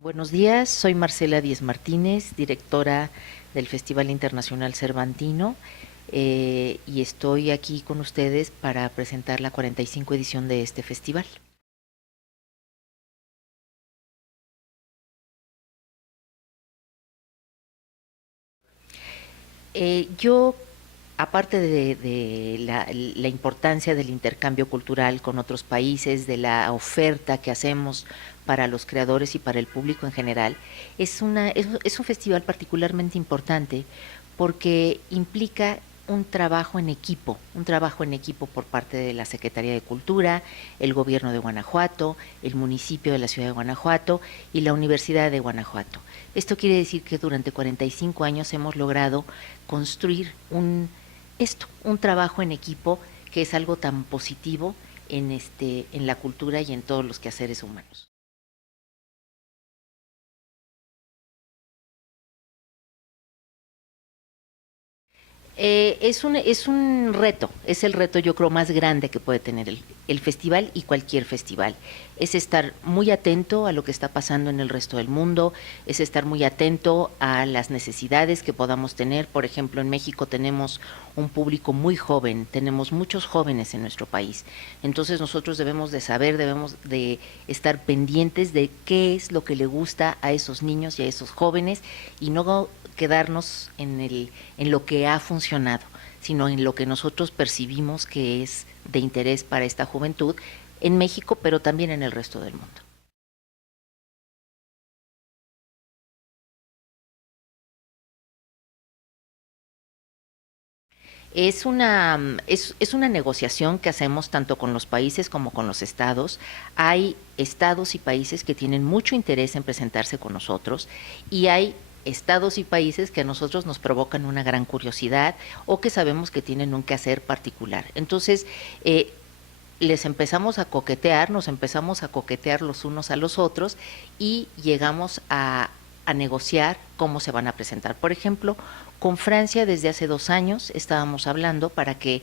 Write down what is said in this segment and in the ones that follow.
Buenos días, soy Marcela Díez Martínez, directora del Festival Internacional Cervantino, y estoy aquí con ustedes para presentar la 45 edición de este festival. Yo, aparte de la importancia del intercambio cultural con otros países, de la oferta que hacemos para los creadores y para el público en general, es un festival particularmente importante porque implica un trabajo en equipo por parte de la Secretaría de Cultura, el Gobierno de Guanajuato, el municipio de la ciudad de Guanajuato y la Universidad de Guanajuato. Esto quiere decir que durante 45 años hemos logrado construir un trabajo en equipo que es algo tan positivo en la cultura y en todos los quehaceres humanos. Es un reto, es el reto yo creo más grande que puede tener el festival y cualquier festival. Es estar muy atento a lo que está pasando en el resto del mundo, es estar muy atento a las necesidades que podamos tener. Por ejemplo, en México tenemos un público muy joven, tenemos muchos jóvenes en nuestro país. Entonces nosotros debemos de saber, debemos de estar pendientes de qué es lo que le gusta a esos niños y a esos jóvenes y no quedarnos en lo que ha funcionado, sino en lo que nosotros percibimos que es de interés para esta juventud en México, pero también en el resto del mundo. Es una negociación que hacemos tanto con los países como con los estados. Hay estados y países que tienen mucho interés en presentarse con nosotros y hay estados y países que a nosotros nos provocan una gran curiosidad o que sabemos que tienen un quehacer particular. Entonces, les empezamos a coquetear, nos empezamos a coquetear los unos a los otros y llegamos a negociar cómo se van a presentar. Por ejemplo, con Francia desde hace 2 años estábamos hablando para que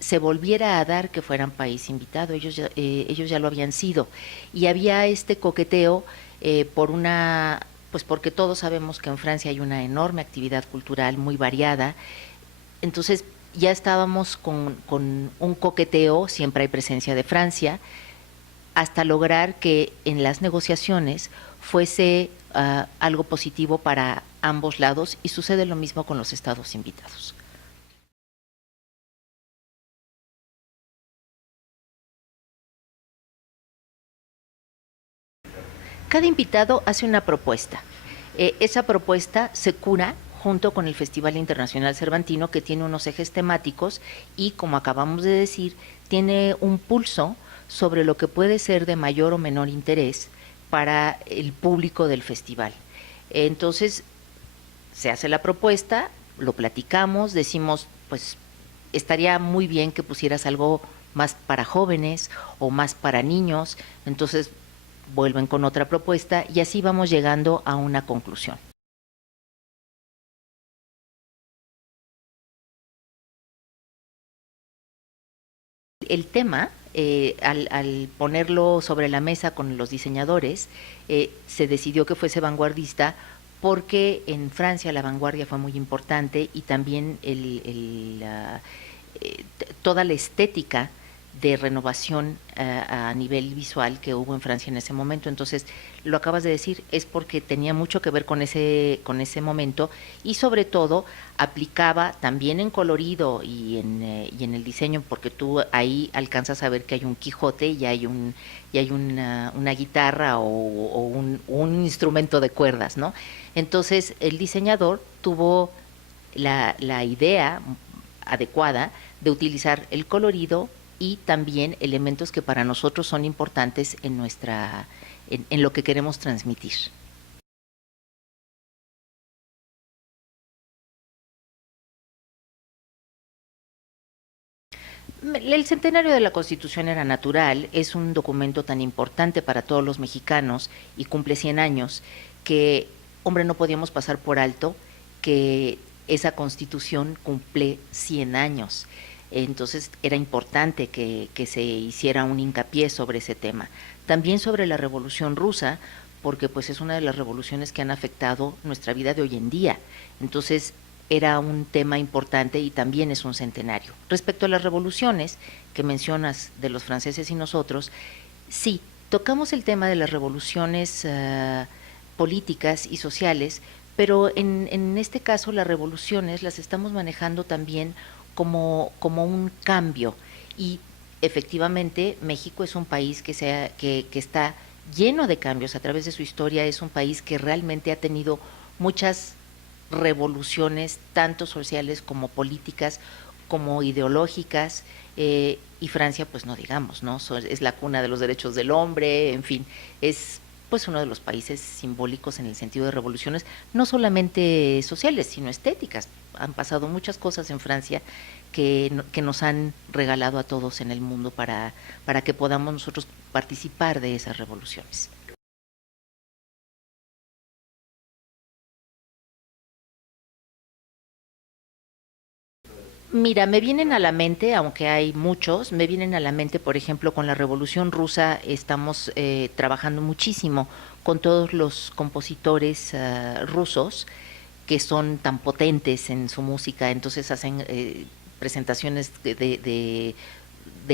se volviera a dar que fueran país invitado, ellos ya lo habían sido, y había este coqueteo pues porque todos sabemos que en Francia hay una enorme actividad cultural muy variada, entonces ya estábamos con un coqueteo, siempre hay presencia de Francia, hasta lograr que en las negociaciones fuese algo positivo para ambos lados y sucede lo mismo con los estados invitados. Cada invitado hace una propuesta. Esa propuesta se cura junto con el Festival Internacional Cervantino, que tiene unos ejes temáticos y, como acabamos de decir, tiene un pulso sobre lo que puede ser de mayor o menor interés para el público del festival. Entonces, se hace la propuesta, lo platicamos, decimos, pues estaría muy bien que pusieras algo más para jóvenes o más para niños, entonces vuelven con otra propuesta y así vamos llegando a una conclusión. El tema, al ponerlo sobre la mesa con los diseñadores, se decidió que fuese vanguardista porque en Francia la vanguardia fue muy importante y también toda la estética de renovación a nivel visual que hubo en Francia en ese momento. Entonces, lo acabas de decir, es porque tenía mucho que ver con ese momento y sobre todo aplicaba también en colorido y en el diseño, porque tú ahí alcanzas a ver que hay un Quijote y hay una guitarra o un instrumento de cuerdas, ¿no? Entonces, el diseñador tuvo la idea adecuada de utilizar el colorido y también elementos que para nosotros son importantes en lo que queremos transmitir. El centenario de la Constitución era natural, es un documento tan importante para todos los mexicanos y cumple 100 años que, hombre, no podíamos pasar por alto que esa Constitución cumple 100 años. Entonces era importante que se hiciera un hincapié sobre ese tema. También sobre la Revolución Rusa, porque pues es una de las revoluciones que han afectado nuestra vida de hoy en día. Entonces era un tema importante y también es un centenario. Respecto a las revoluciones que mencionas de los franceses y nosotros, sí, tocamos el tema de las revoluciones políticas y sociales, pero en este caso las revoluciones las estamos manejando también como un cambio y efectivamente México es un país que está lleno de cambios a través de su historia, es un país que realmente ha tenido muchas revoluciones, tanto sociales como políticas, como ideológicas, y Francia, pues no digamos, ¿no? Es la cuna de los derechos del hombre, en fin, es pues uno de los países simbólicos en el sentido de revoluciones, no solamente sociales, sino estéticas. Han pasado muchas cosas en Francia que nos han regalado a todos en el mundo para que podamos nosotros participar de esas revoluciones. Mira, me vienen a la mente, aunque hay muchos, me vienen a la mente, por ejemplo, con la Revolución Rusa estamos trabajando muchísimo con todos los compositores rusos que son tan potentes en su música, entonces hacen presentaciones de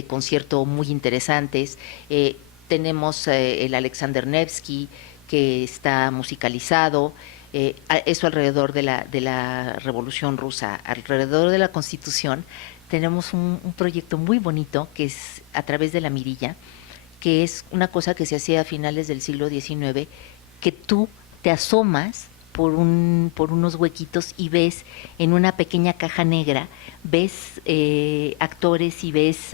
concierto muy interesantes. Tenemos el Alexander Nevsky, que está musicalizado, eso alrededor de la Revolución Rusa, alrededor de la Constitución. Tenemos un proyecto muy bonito que es a través de la mirilla, que es una cosa que se hacía a finales del siglo XIX, que tú te asomas por unos huequitos y ves en una pequeña caja negra, ves actores y ves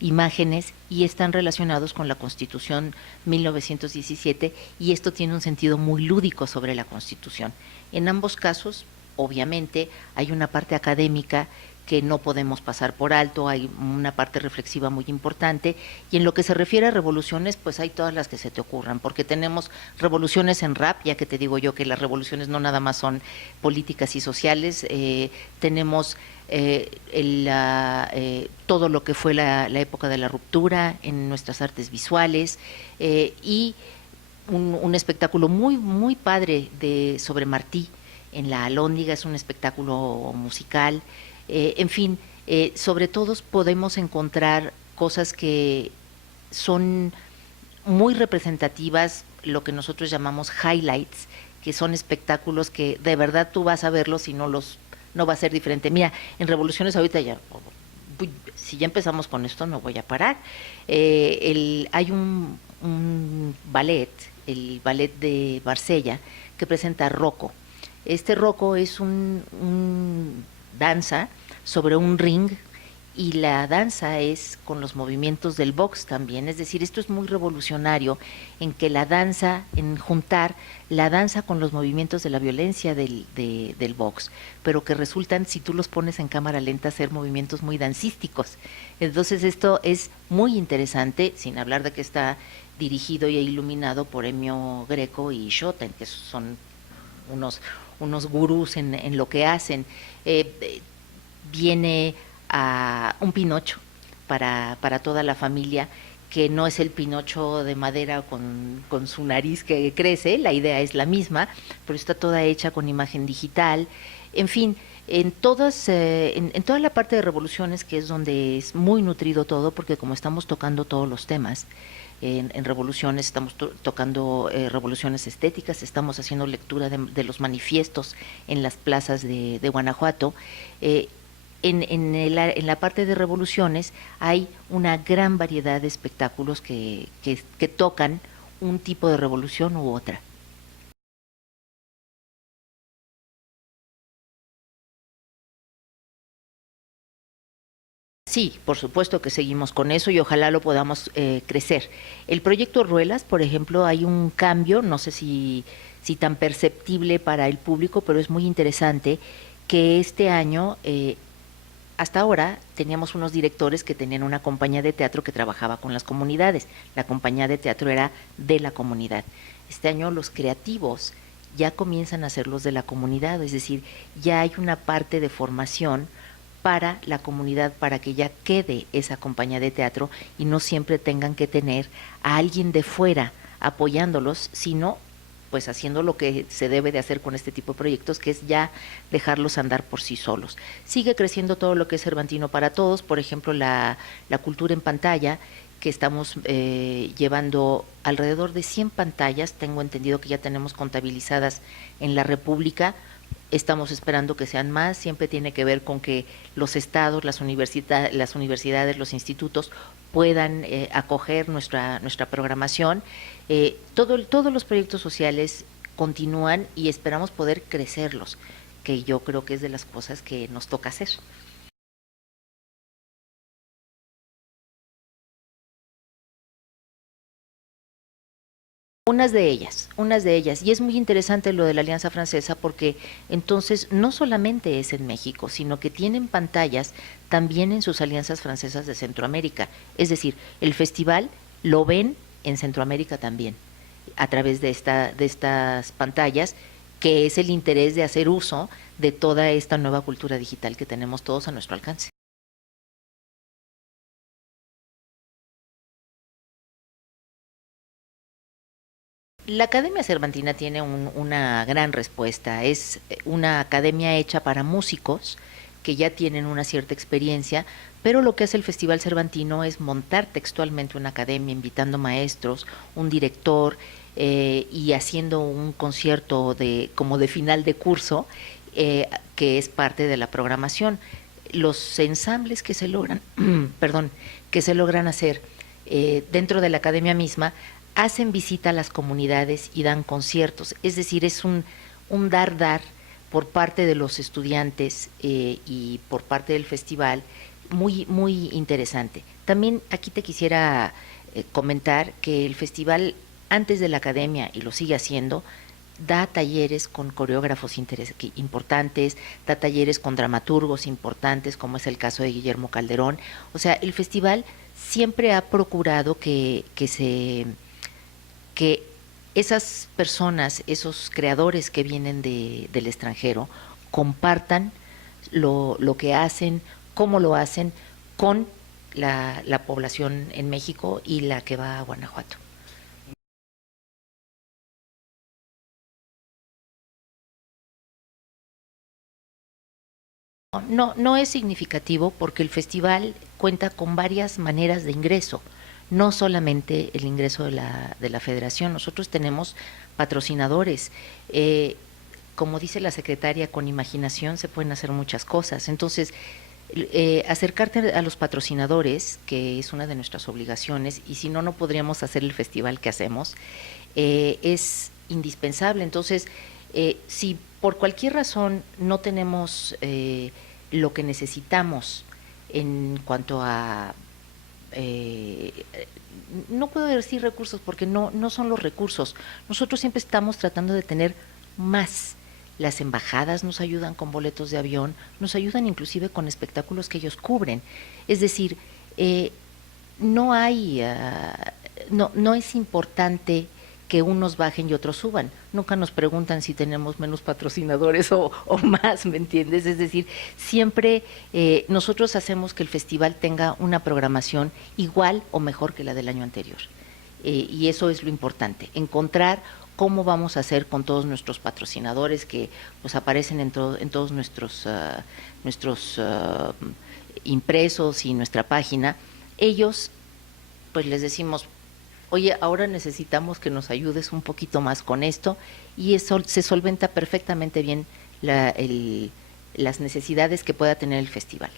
imágenes y están relacionados con la Constitución 1917 y esto tiene un sentido muy lúdico sobre la Constitución. En ambos casos, obviamente, hay una parte académica que no podemos pasar por alto, hay una parte reflexiva muy importante y en lo que se refiere a revoluciones, pues hay todas las que se te ocurran, porque tenemos revoluciones en rap, ya que te digo yo que las revoluciones no nada más son políticas y sociales, tenemos todo lo que fue la época de la ruptura en nuestras artes visuales y un espectáculo muy padre sobre Martí en la Alhóndiga, es un espectáculo musical. En fin, sobre todo podemos encontrar cosas que son muy representativas, lo que nosotros llamamos highlights, que son espectáculos que de verdad tú vas a verlos y no va a ser diferente. Mira, en Revoluciones ahorita ya, si ya empezamos con esto no voy a parar. Hay un ballet, el ballet de Marsella, que presenta Rocco. Este Rocco es un danza sobre un ring y la danza es con los movimientos del box también, es decir, esto es muy revolucionario en que la danza, en juntar la danza con los movimientos de la violencia del box, pero que resultan, si tú los pones en cámara lenta, ser movimientos muy dancísticos. Entonces esto es muy interesante, sin hablar de que está dirigido y iluminado por Ennio Greco y Schoten, que son unos gurús en lo que hacen. Viene a un Pinocho para toda la familia, que no es el Pinocho de madera con su nariz que crece, la idea es la misma, pero está toda hecha con imagen digital. En fin, en toda la parte de revoluciones, que es donde es muy nutrido todo, porque como estamos tocando todos los temas, en revoluciones, estamos tocando revoluciones estéticas, estamos haciendo lectura de los manifiestos en las plazas de Guanajuato. En la parte de revoluciones hay una gran variedad de espectáculos que tocan un tipo de revolución u otra. Sí, por supuesto que seguimos con eso y ojalá lo podamos crecer. El proyecto Ruelas, por ejemplo, hay un cambio, no sé si tan perceptible para el público, pero es muy interesante que este año, hasta ahora, teníamos unos directores que tenían una compañía de teatro que trabajaba con las comunidades. La compañía de teatro era de la comunidad. Este año los creativos ya comienzan a ser los de la comunidad, es decir, ya hay una parte de formación para la comunidad, para que ya quede esa compañía de teatro y no siempre tengan que tener a alguien de fuera apoyándolos, sino pues haciendo lo que se debe de hacer con este tipo de proyectos, que es ya dejarlos andar por sí solos. Sigue creciendo todo lo que es Cervantino para Todos, por ejemplo, la cultura en pantalla, que estamos llevando alrededor de 100 pantallas, tengo entendido que ya tenemos contabilizadas en la República. Estamos esperando que sean más, siempre tiene que ver con que los estados, las universidades, los institutos puedan acoger nuestra programación. Todos los proyectos sociales continúan y esperamos poder crecerlos, que yo creo que es de las cosas que nos toca hacer. Unas de ellas, y es muy interesante lo de la Alianza Francesa porque entonces no solamente es en México, sino que tienen pantallas también en sus alianzas francesas de Centroamérica, es decir, el festival lo ven en Centroamérica también, a través de estas pantallas, que es el interés de hacer uso de toda esta nueva cultura digital que tenemos todos a nuestro alcance. La Academia Cervantina tiene una gran respuesta. Es una academia hecha para músicos que ya tienen una cierta experiencia, pero lo que hace el Festival Cervantino es montar textualmente una academia, invitando maestros, un director y haciendo un concierto como de final de curso, que es parte de la programación. Los ensambles que se logran, perdón, que se logran hacer dentro de la academia misma hacen visita a las comunidades y dan conciertos, es decir, es un dar por parte de los estudiantes y por parte del festival muy interesante. También aquí te quisiera comentar que el festival, antes de la academia, y lo sigue haciendo, da talleres con coreógrafos importantes, da talleres con dramaturgos importantes, como es el caso de Guillermo Calderón. O sea, el festival siempre ha procurado que esas personas, esos creadores que vienen del extranjero, compartan lo que hacen, cómo lo hacen con la población en México y la que va a Guanajuato. No es significativo porque el festival cuenta con varias maneras de ingreso, no solamente el ingreso de la federación. Nosotros tenemos patrocinadores. Como dice la secretaria, con imaginación se pueden hacer muchas cosas. Entonces, acercarte a los patrocinadores, que es una de nuestras obligaciones, y si no, no podríamos hacer el festival que hacemos, es indispensable. Entonces, si por cualquier razón no tenemos lo que necesitamos en cuanto a no puedo decir recursos porque no son los recursos. Nosotros siempre estamos tratando de tener más. Las embajadas nos ayudan con boletos de avión, nos ayudan inclusive con espectáculos que ellos cubren. Es decir, no hay, no es importante que unos bajen y otros suban. Nunca nos preguntan si tenemos menos patrocinadores o más, ¿me entiendes? Es decir, siempre nosotros hacemos que el festival tenga una programación igual o mejor que la del año anterior. Y eso es lo importante, encontrar cómo vamos a hacer con todos nuestros patrocinadores que pues aparecen en todos nuestros impresos y nuestra página. Ellos, pues les decimos, oye, ahora necesitamos que nos ayudes un poquito más con esto, y eso se solventa perfectamente bien las necesidades que pueda tener el festival.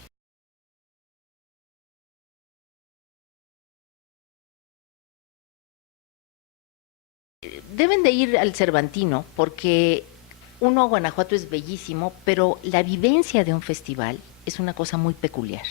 Deben de ir al Cervantino porque uno, Guanajuato es bellísimo, pero la vivencia de un festival es una cosa muy peculiar.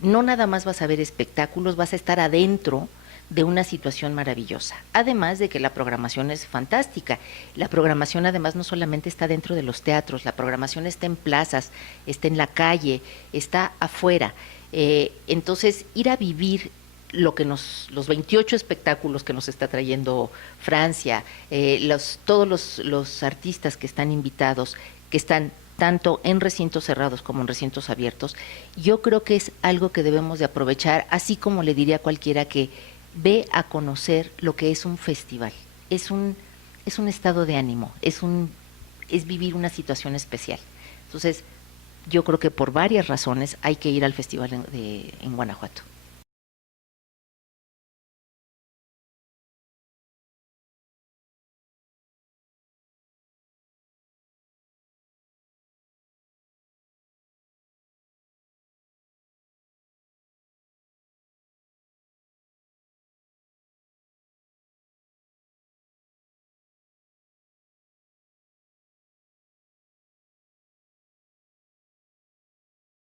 No nada más vas a ver espectáculos, vas a estar adentro de una situación maravillosa. Además de que la programación es fantástica. La programación además no solamente está dentro de los teatros, la programación está en plazas, está en la calle, está afuera. Entonces, ir a vivir lo que los 28 espectáculos que nos está trayendo Francia, todos los artistas que están invitados, que están tanto en recintos cerrados como en recintos abiertos, yo creo que es algo que debemos de aprovechar, así como le diría a cualquiera que ve a conocer lo que es un festival. Es un estado de ánimo, es vivir una situación especial. Entonces, yo creo que por varias razones hay que ir al festival en Guanajuato.